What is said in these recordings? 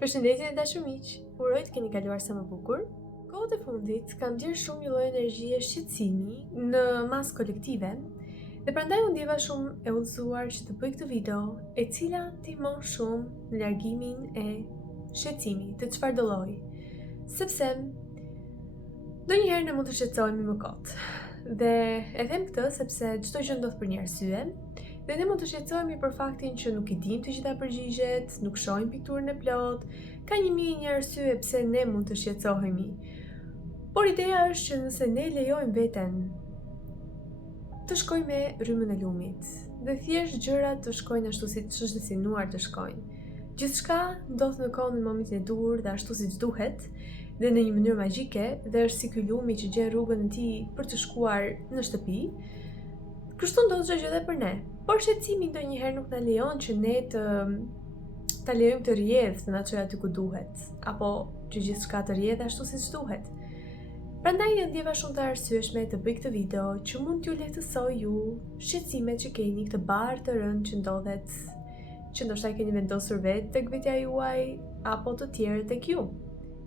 Përshëndetje e dashur miq, uroj të keni kaluar sa më bukur. Kohët e fundit kam gjerë shumë një lloj energjie shqetësimi në masë kolektive dhe prandaj u ndjeva shumë e udhëzuar që të bëj këtë video e cila ndihmon shumë në largimin e shqetësimit të çfarëdo lloji, sepse ndonjëherë ne mund të shqetësohemi më kot. Dhe e them këtë sepse çdo gjë ndodh për një arsye. Dhe ne mund të shqetësohemi për faktin që nuk I dim të gjitha përgjigjet, nuk shohim pikturën e plot, ka 1001 arsye pse ne mund të shqetësohemi. Por ideja është që nëse ne lejojmë veten të shkojmë me rrymën e lumit, dhe thjesht gjërat të shkojnë ashtu siç është destinuar të shkojnë. Gjithçka ndodh në kohën e momentin e duhur dhe ashtu siç duhet, dhe në një mënyrë magjike, dhe është si ky lumi që gjen rrugën e tij për të shkuar në shtëpi. Kështu ndodh çdo gjë edhe për ne. Por shqetësimi ndonjëherë nuk na lejon që ne ta lejojmë të rrjedh në atë aty ku duhet, apo që gjithçka të rrjedhë ashtu siç duhet. Prandaj ndjeva shumë të arsyeshme të bëj këtë video që mund t'ju lehtësoj ju shqetësimet që keni, këtë barë të rënd që ndodhet, që ndoshta keni vendosur vetë tek vetja juaj apo të tjerë tek ju.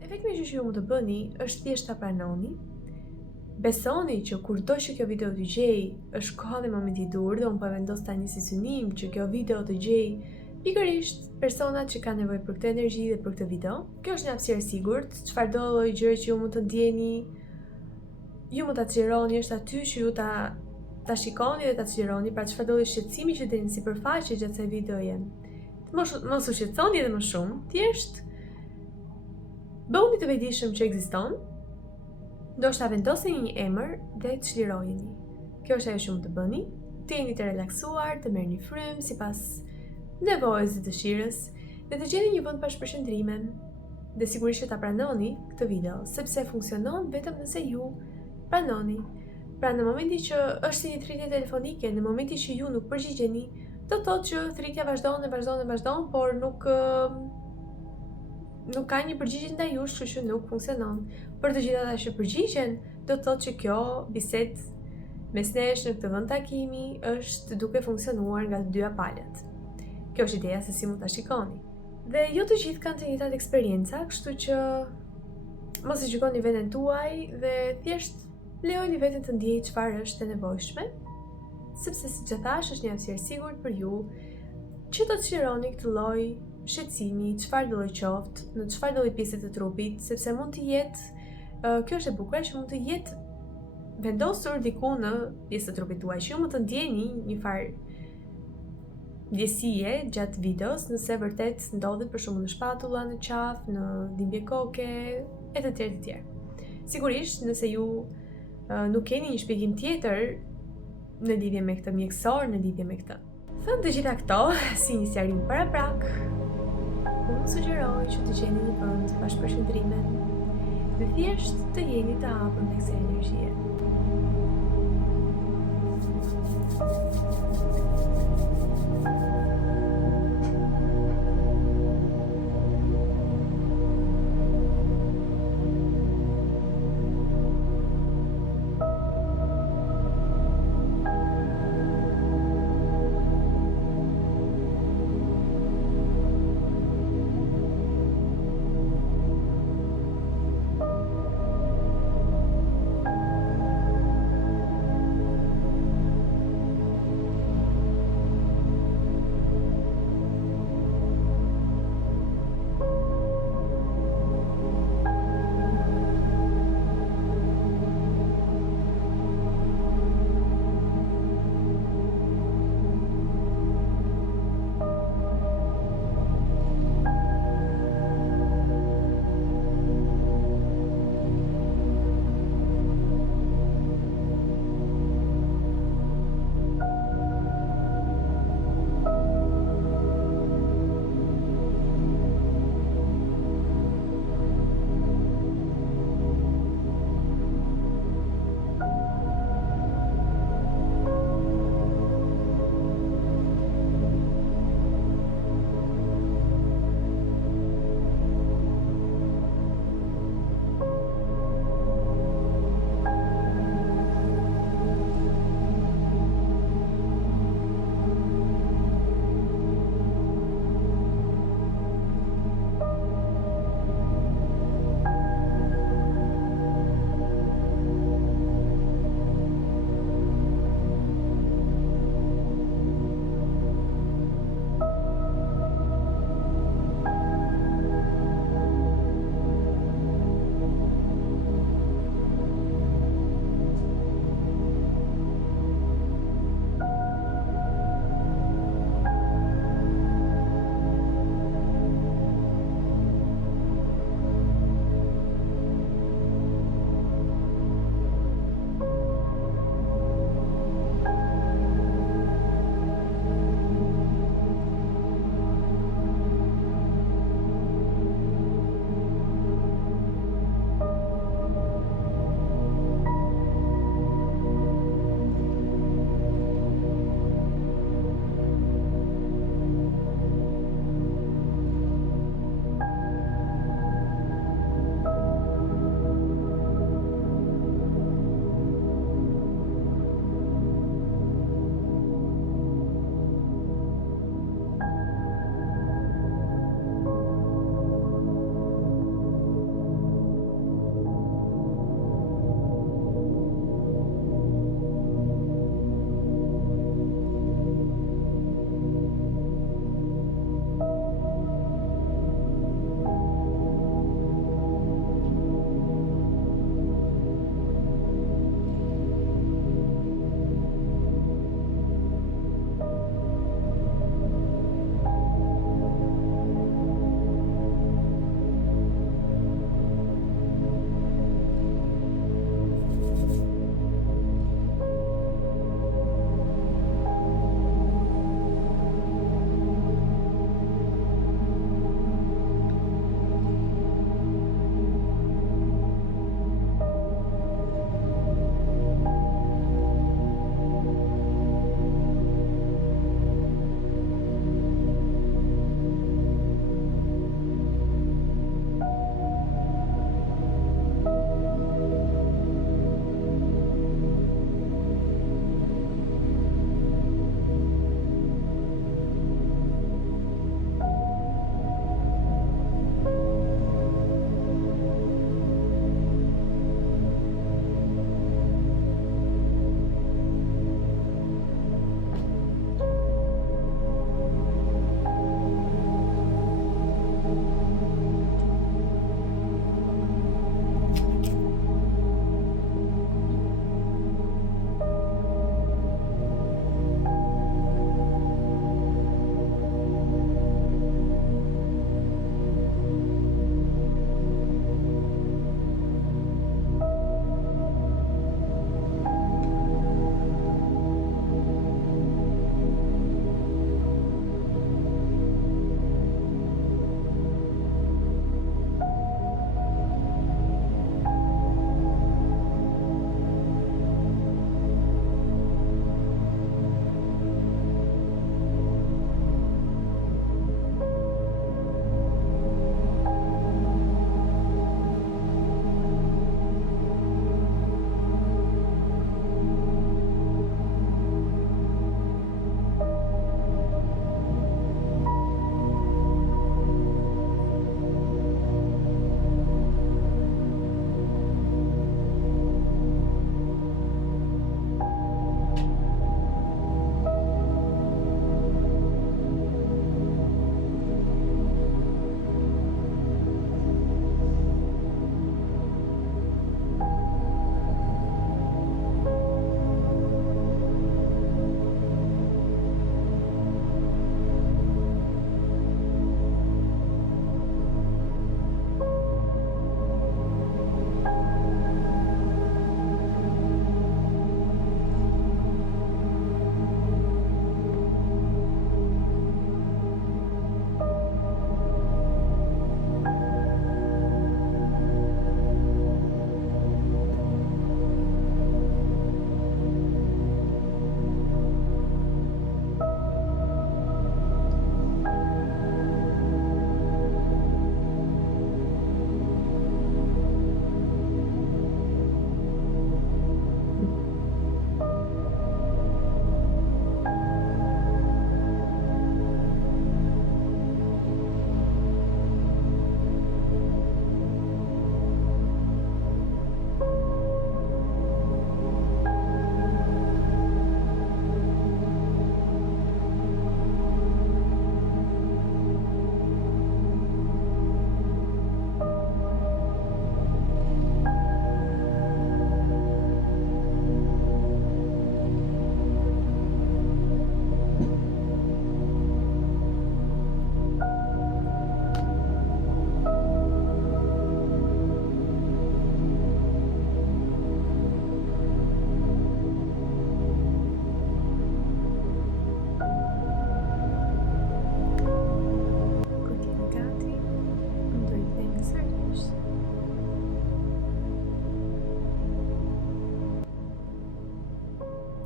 Efekti që ju mund të bëni është thjesht ta pranoni. Besoni që kurdo që kjo video të gjej, është koha dhe momenti I dur dhe unë po vendos tani si synim që kjo video të gjej pikërisht personat që kanë nevojë për këtë energji dhe për këtë video. Kjo është një hapësirë e sigurt, çfarëdo lloj gjëre që ju mund të ndjeni, ju mund ta xhironi, është aty që ju ta shikoni dhe ta xhironi, pra çfarëdo lloj shqetësimi që deni sipërfaqe gjatë kësaj videoje. Mos u shqetësoni edhe më shumë, thjesht bëuni të vetëdijshëm që ekziston. Ndoshta vendosni një emër dhe të çlirojeni. Kjo është ajo që mund të bëni. Të jeni të relaksuar, të merrni frymë sipas nevojës dhe dëshirës dhe të gjeni një vend bashkëpërqendrime. Dhe sigurisht që ta pranoni këtë video, sepse funksionon vetëm nëse ju pranoni. Pra në momentin që është si një thritje telefonike, në momentin që ju nuk përgjigjeni, do të thotë që thritja vazhdon, por nuk ka një përgjigje ndaj jush, kështu që nuk funksionon. Për të gjithë ata që përgjigjen, do të thotë që kjo bisedë mes nesh në këtë vend takimi është duke funksionuar nga të dyja palët. Kjo është ideja se si mund ta shikoni. Dhe jo të gjithë kanë të njëjtat eksperjenca, kështu që mos I gjykoni veten tuaj dhe thjesht lejoni veten të ndjejë çfarë është e nevojshme, sepse siç e thash, është një hapësirë sigurt për ju që të çlironi këtë lloj shqetësimi, çfarë do lloj qoftë, në çfarë do lloj pjesë të trupit, sepse mund të jetë, kjo është e bukur, që mund të jetë vendosur diku në pjesë të trupit tuaj, që ju mund të ndjeni një farë ndjesie gjatë videos, nëse vërtet ndodhet për shembull në shpatulla, në qafë, në dhimbje koke, e të tjerë. Sigurisht, nëse ju nuk keni një shpjegim tjetër në lidhje me këtë, mjekësor në lidhje me këtë. Thënë të gjitha këto, si një sqarim paraprak, unë sugjeroj që të gjeni një vend bashkëpërqendrime dhe thjesht të jeni të hapur me kësaj energjie.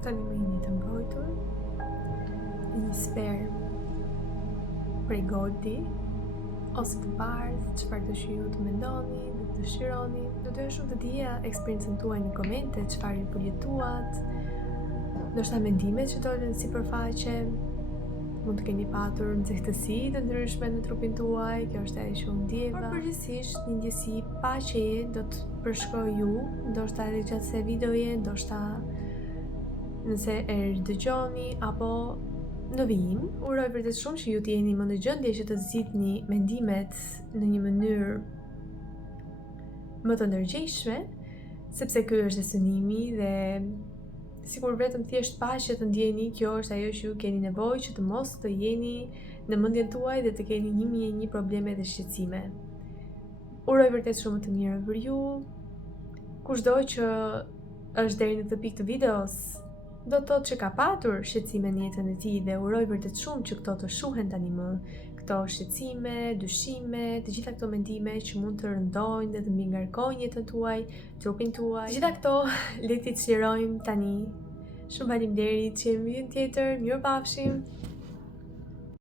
Tani më jeni të mbrojtur në një sferë prej goldi ose të bardhë, çfarë do ju të mendoni, do të dëshironi. Do të shumë të dija eksperiencën tuaj në komente, çfarë ju përjetuat, ndoshta mendimet që dolën sipërfaqe, mund të keni patur nxehtësi të ndryshme në trupin tuaj, kjo është ajo që unë ndjeva. Por përgjithsisht një ndjesi paqeje do të përshkroj ju, ndoshta edhe gjatë se videoje, ndoshta nëse e dëgjoni apo në vijim. Uroj vërtet shumë që ju të jeni më në gjendje që të zgjidhni mendimet në një mënyrë më të ndërgjegjshme, sepse ky është synimi dhe sikur vetëm thjesht paqe të ndjeni, kjo është ajo që ju keni nevojë që të mos të jeni në mendjen tuaj dhe të keni 1001 probleme dhe shqetësime. Uroj vërtet shumë të mirë për ju. Kushdo që është deri në këtë pikë të videos, do të thotë që ka patur shqetësime në jetën e tij dhe uroj vërtet shumë që këto të shuhen tani më. Këto shqetësime, dyshime, të gjitha këto mendime që mund të rëndojnë dhe të mbingarkojnë jetën tuaj, trupin tuaj. Të gjitha këto le t'i çlirojmë tani. Shumë faleminderit që jemi në tjetër, mirupafshim.